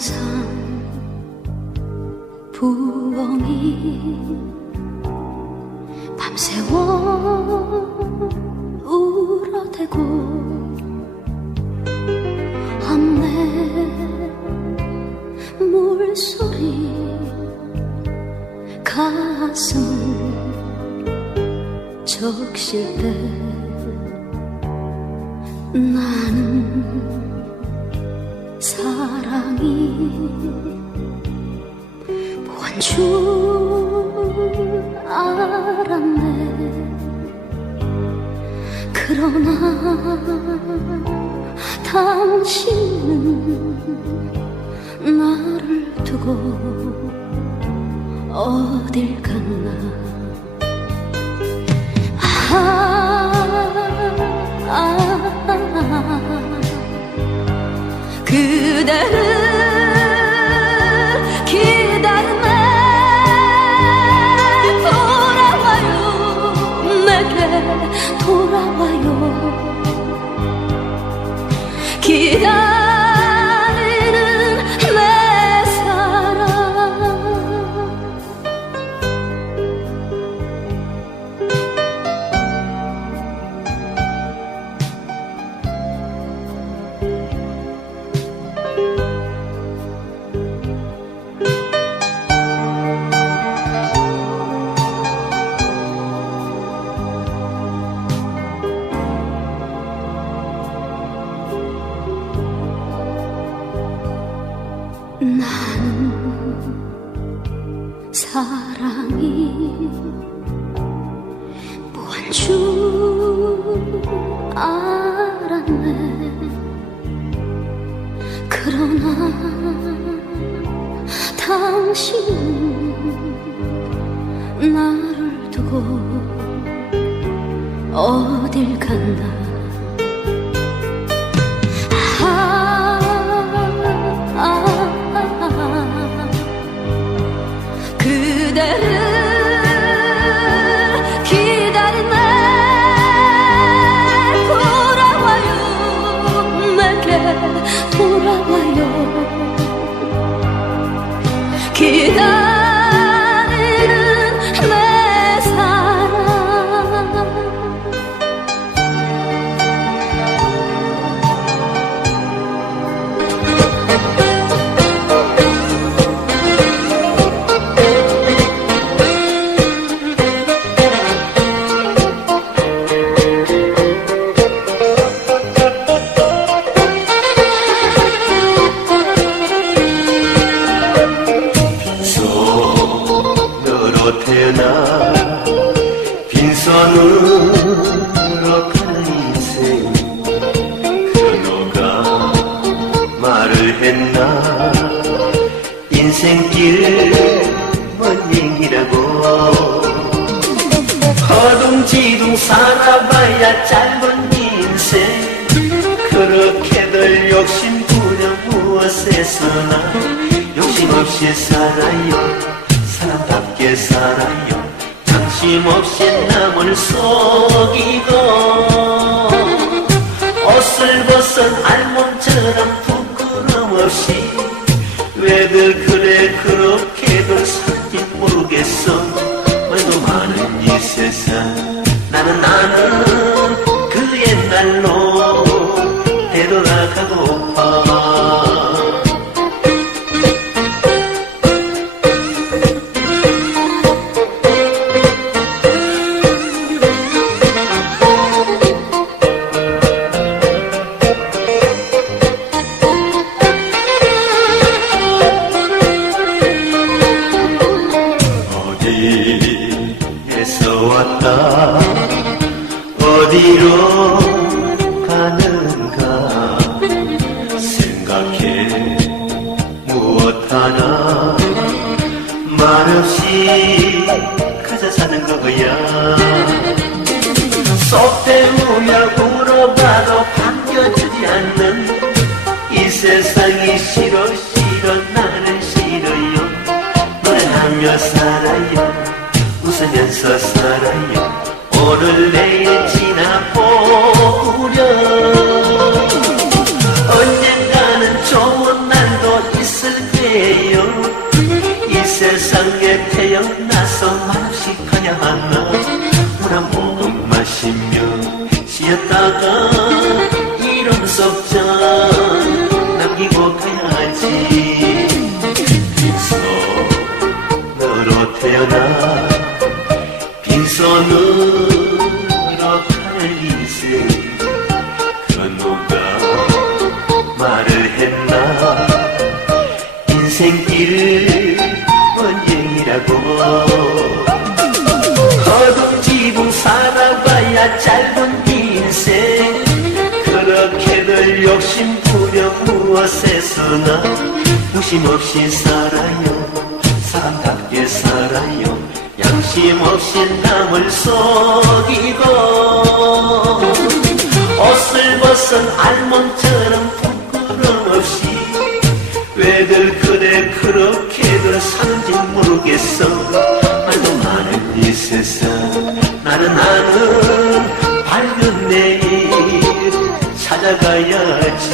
산산 부엉이 밤새워 울어대고 안내 물소리 가슴 적실 때 나는 사랑이 뭔줄 알았네. 그러나 당신은 나를 두고 어딜 갔나? 아, 아, 아, 그대를 어딜 갔나 인생길 먼 얘기라고. 허둥지둥 살아봐야 짧은 인생. 그렇게들 욕심 부려 무엇에서나. 욕심 없이 살아요. 사람답게 살아요. 양심 없이 남을 속이고 생각해. 무엇 하나? 말없이 가져 사는 거야. 쏙 때우며 물어봐도 마시며 쉬었다가 이름 속자 남기고 가야지. 빈손으로 태어나 빈손으로 갈 인생 그 누가 말을 했나? 인생길 원행이라고 살아봐야 짧은 인생. 그렇게들 욕심 부려 무엇에 서나? 무심 없이 살아요. 사람답게 살아요. 양심 없이 남을 속이고. 옷을 벗은 알몸처럼 부끄럼 없이. 왜들 그래 그렇게들 사는지 모르겠어. 말도 많은 이 세상. 나는 나는 işte gayacı